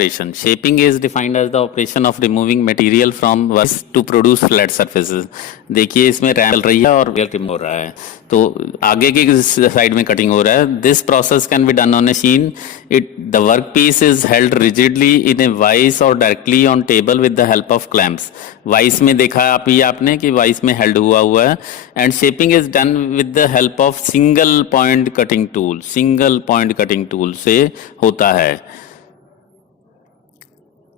operation. Shaping is defined as the operation of removing material from works to produce flat surfaces. देखिए इसमें RAM चल रही है और रिमूव हो रहा है, तो आगे की साइड में कटिंग हो रहा है. This process can be done on a machine. It the work piece is held rigidly in a vice और directly on table with the help of clamps. Vice में देखा आपने कि वाइस में हेल्ड हुआ है. And shaping is done with the help of single point cutting tool. Single point cutting tool से होता है.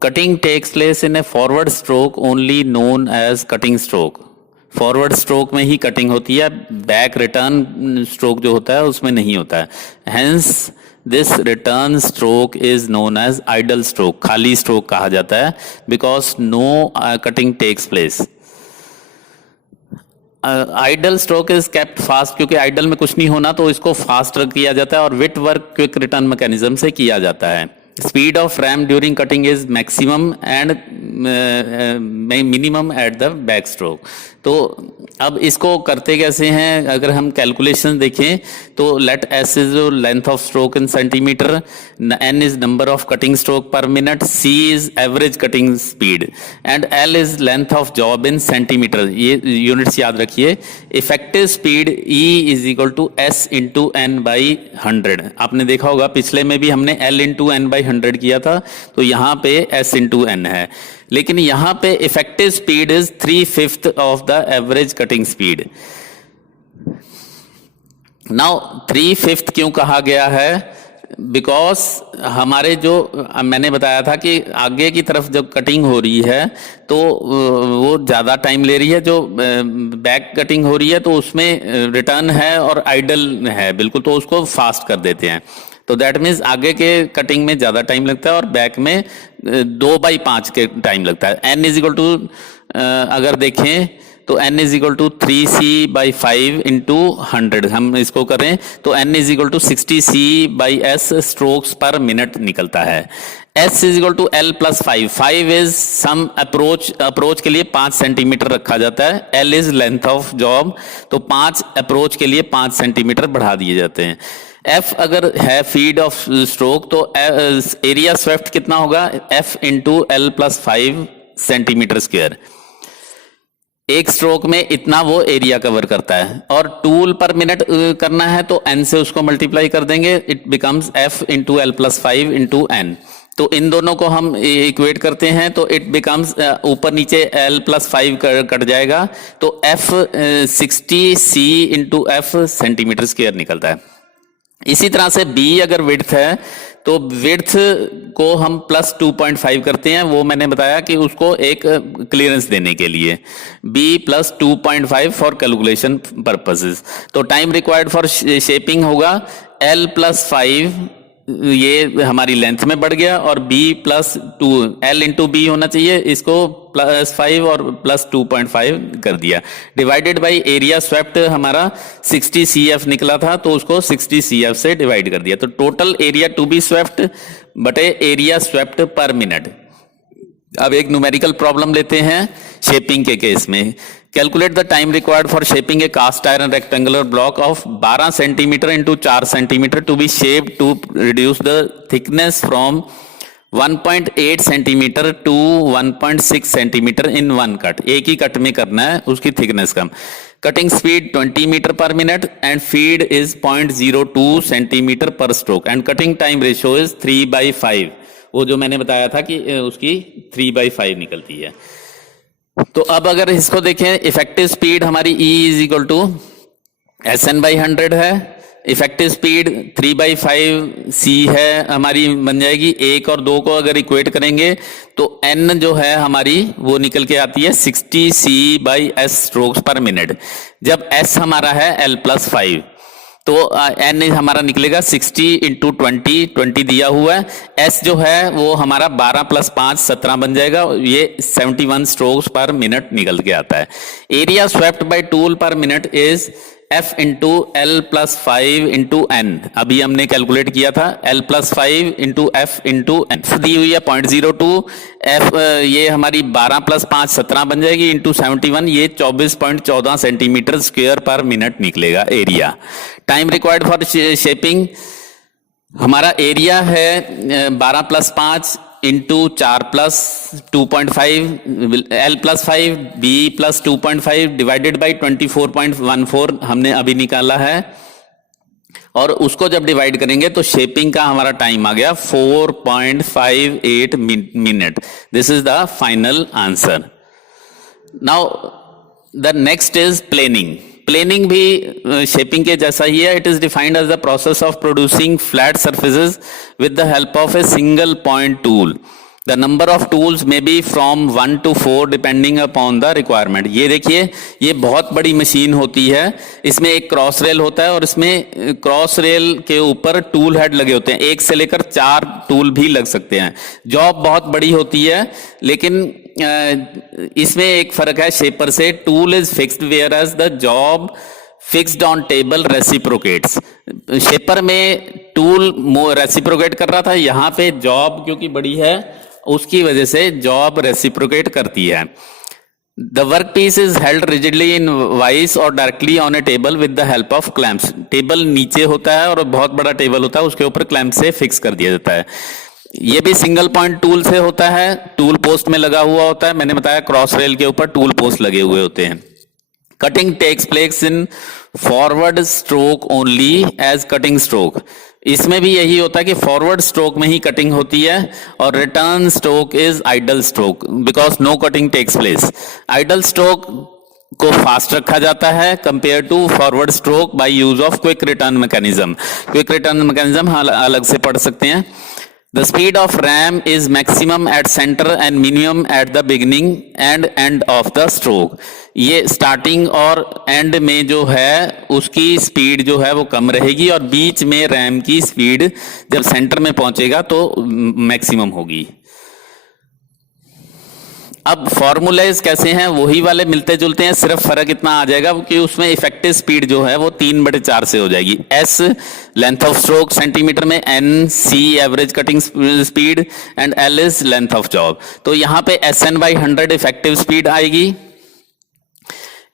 Cutting takes place in a forward stroke only known as cutting stroke. Forward stroke में ही cutting होती है, back return stroke जो होता है उसमें नहीं होता है. Hence this return stroke is known as idle stroke. खाली स्ट्रोक कहा जाता है because no cutting takes place. Idle stroke is kept fast, क्योंकि आइडल में कुछ नहीं होना तो इसको फास्ट किया जाता है और विट वर्क क्विक रिटर्न मैकेनिज्म से किया जाता है. Speed of RAM during cutting is maximum and minimum at the back stroke. तो अब इसको करते कैसे हैं, अगर हम कैलकुलेशन देखें तो let S is length of stroke in centimetre, N is number of cutting stroke per minute, C is average cutting speed and L is length of job in centimetre. ये यूनिट्स याद रखिए. Effective speed E is equal to S into N by 100. आपने देखा होगा पिछले में भी हमने एल इंटू एन बाई 100 किया था, तो यहाँ पे एस इंटू एन है. लेकिन यहां पे effective speed is 3/5 of the average cutting speed. Now 3/5 क्यों कहा गया है, बिकॉज हमारे जो मैंने बताया था कि आगे की तरफ जब कटिंग हो रही है तो वो ज़्यादा टाइम ले रही है. जो बैक कटिंग हो रही है तो उसमें रिटर्न है और आइडल है बिल्कुल, तो उसको फास्ट कर देते हैं. तो दैट मीन्स आगे के कटिंग में ज़्यादा टाइम लगता है और बैक में 2/5 के टाइम लगता है. n इज इक्वल टू अगर देखें तो n is equal to 3c/5 into 100 हम इसको करें तो n is equal to 60c/s strokes per minute निकलता है. s is equal to l plus 5. 5 is some approach के लिए 5 सेंटीमीटर रखा जाता है. l is length of job, तो 5 अप्रोच के लिए 5 सेंटीमीटर बढ़ा दिए जाते हैं. F अगर है फीड ऑफ स्ट्रोक तो एरिया स्वेप्ट कितना होगा, F into L plus 5 centimetre square. एक स्ट्रोक में इतना वो एरिया कवर करता है. और टूल पर मिनट करना है तो n से उसको मल्टीप्लाई कर देंगे, it becomes F into L plus 5 into N. तो इन दोनों को हम इक्वेट करते हैं तो इट बिकम्स ऊपर नीचे l प्लस 5 कट जाएगा तो F 60c into F centimetre square निकलता है. इसी तरह से B अगर विड्थ है तो विड्थ को हम प्लस 2.5 करते हैं. वो मैंने बताया कि उसको एक क्लियरेंस देने के लिए B plus 2.5 for calculation purposes. तो टाइम रिक्वायर्ड फॉर शेपिंग होगा L प्लस 5, ये हमारी लेंथ में बढ़ गया, और B plus 2, L into B होना चाहिए, इसको प्लस 5 और प्लस 2.5 कर दिया. डिवाइडेड बाई एरिया स्वेप्ट हमारा 60 CF निकला था तो उसको 60 CF से डिवाइड कर दिया. तो total area to be swept बटे एरिया स्वेप्ट पर मिनट. अब एक न्यूमेरिकल प्रॉब्लम लेते हैं शेपिंग के केस में. Calculate the time required for shaping a cast iron rectangular block of 12 centimetre into 4 centimetre to be shaped to reduce the thickness from 1.8 centimetre to 1.6 centimetre in one cut. एक ही cut में करना है, उसकी thickness कम. Cutting speed 20 metre per minute and feed is 0.02 centimetre per stroke and cutting time ratio is 3/5. वो जो मैंने बताया था कि उसकी 3/5 निकलती है. तो अब अगर इसको देखें, इफेक्टिव स्पीड हमारी E is equal to SN/100 है. इफेक्टिव स्पीड 3/5 है हमारी बन जाएगी. 1 और 2 को अगर इक्वेट करेंगे तो N जो है हमारी वो निकल के आती है 60c/s स्ट्रोक्स पर मिनट. जब S हमारा है L प्लस 5 तो N हमारा निकलेगा 60 इंटू 20 दिया हुआ है. S जो है वो हमारा 12 प्लस 5 17 बन जाएगा. ये 71 स्ट्रोक्स पर मिनट निकल के आता है. Area swept by tool per minute is F into L plus 5 into N. अभी हमने कैलकुलेट किया था L plus 5 into F into N. दी हुई है 0.02. F ये हमारी 12 प्लस 5 17 बन जाएगी इंटू 71, ये 24.14 सेंटीमीटर स्क्वायर पर मिनट निकलेगा area. Time required for shaping हमारा एरिया है 12 plus 5 into 4+2.5 L+5 B+2.5 divided by 24.14 हमने अभी निकाला है, और उसको जब डिवाइड करेंगे तो शेपिंग का हमारा टाइम आ गया 4.58 minute. This is the final answer. Now the next is planning. Planning भी शेपिंग के जैसा ही है. It is defined as the process of producing flat surfaces with the help of a single point tool. The number of tools may be from 1 to 4 depending upon the requirement. ये देखिए, ये बहुत बड़ी machine होती है. इसमें एक cross rail होता है और इसमें क्रॉस रेल के ऊपर टूल हेड लगे होते हैं. 1 से लेकर 4 टूल भी लग सकते हैं. जॉब बहुत बड़ी होती है, लेकिन इसमें एक फर्क है शेपर से. Tool is fixed whereas the job fixed on table reciprocates. Shaper में टूल रेसिप्रोकेट कर रहा था, यहां पे जॉब क्योंकि बड़ी है उसकी वजह से जॉब रेसिप्रोकेट करती है. The work piece is held rigidly in vice और directly on a table with the help of clamps. Table नीचे होता है और बहुत बड़ा टेबल होता है, उसके ऊपर क्लैंप से फिक्स कर दिया जाता है. ये भी सिंगल पॉइंट टूल से होता है. टूल पोस्ट में लगा हुआ होता है. मैंने बताया क्रॉस रेल के ऊपर टूल पोस्ट लगे हुए होते हैं. Cutting takes place in forward stroke only as cutting stroke. इसमें भी यही होता है कि फॉरवर्ड स्ट्रोक में ही कटिंग होती है और return stroke is idle stroke because no cutting takes place. Idle stroke को फास्ट रखा जाता है compare to forward stroke by use of quick return mechanism. Quick return mechanism अलग से पढ़ सकते हैं. The speed of ram is maximum at center and minimum at the beginning and end of the stroke. ये starting और and में जो है उसकी स्पीड जो है वो कम रहेगी और बीच में रैम की स्पीड जब सेंटर में पहुंचेगा तो मैक्सिमम होगी. अब फॉर्मूलेज कैसे हैं, वही वाले मिलते जुलते हैं. सिर्फ फर्क इतना आ जाएगा कि उसमें इफेक्टिव स्पीड जो है वो 3/4 से हो जाएगी. S length of stroke centimetre में, N C average cutting speed and L is length of job. तो यहां पे SN/100 इफेक्टिव स्पीड आएगी.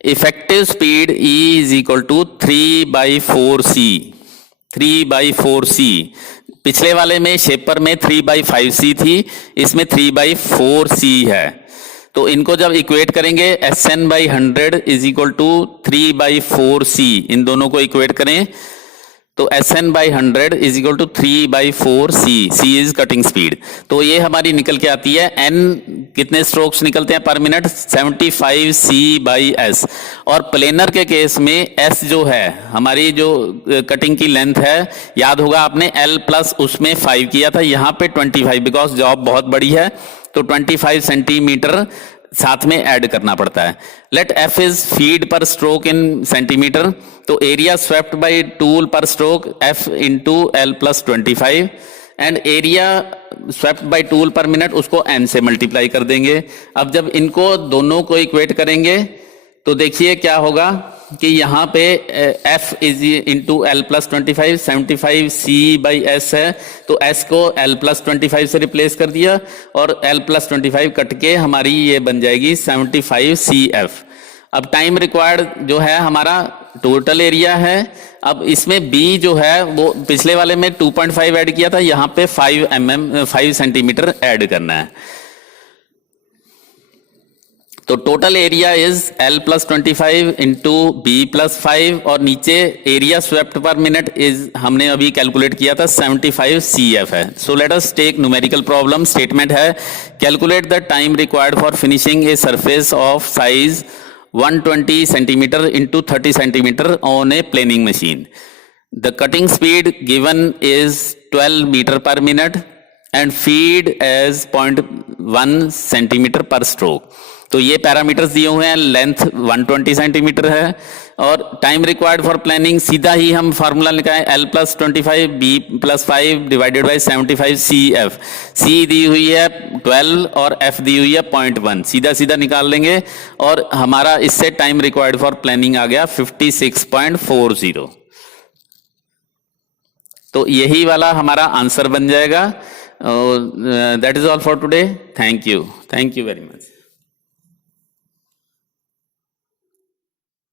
Effective speed E is equal to 3/4C. 3/4C. पिछले वाले में शेपर में 3/5C थी, इसमें 3/4C है. तो इनको जब इक्वेट करेंगे SN/100 is equal to 3/4C, इन दोनों को इक्वेट करें तो SN/100 is equal to 3/4C. C is cutting speed. तो ये हमारी निकल के आती है. N कितने स्ट्रोक्स निकलते हैं पर मिनट, 75C/S. और प्लेनर के केस में S जो है हमारी जो कटिंग की लेंथ है, याद होगा आपने L प्लस उसमें 5 किया था, यहाँ पे 25 बिकॉज जॉब बहुत बड़ी है तो 25 सेंटीमीटर साथ में ऐड करना पड़ता है. लेट F इज फीड पर स्ट्रोक इन सेंटीमीटर. तो एरिया स्वेप्ट बाय टूल पर stroke F into L+25 and area swept by tool per minute उसको N से मल्टीप्लाई कर देंगे. अब जब इनको दोनों को इक्वेट करेंगे तो देखिए क्या होगा कि यहाँ पे F is into L+25, 75C/S है तो S को L+25 से रिप्लेस कर दिया और L+25 कट के हमारी ये बन जाएगी 75CF. अब टाइम रिक्वायर्ड जो है हमारा टोटल एरिया है. अब इसमें B जो है वो पिछले वाले में 2.5 ऐड किया था, यहाँ पे 5 सेंटीमीटर ऐड करना है. तो total area is L+25 into B+5 और नीचे area swept per minute is हमने अभी कैलकुलेट किया था 75CF है. So let us take numerical problem. Statement है calculate the time required for finishing a surface of size 120 centimetre into 30 centimetre on a planing machine. The cutting speed given is 12 metre per minute and feed as 0.1 centimetre per stroke. तो ये parameters दिए हुए हैं. Length 120 centimetre है और time required for planning सीधा ही हम formula निकालें L+25 B+5 divided by 75CF. C दी हुई है 12 और F दी हुई है 0.1. सीधा सीधा निकाल लेंगे और हमारा इससे टाइम रिक्वायर्ड फॉर प्लानिंग आ गया 56.40. तो यही वाला हमारा आंसर बन जाएगा. That is all for today. Thank you very much.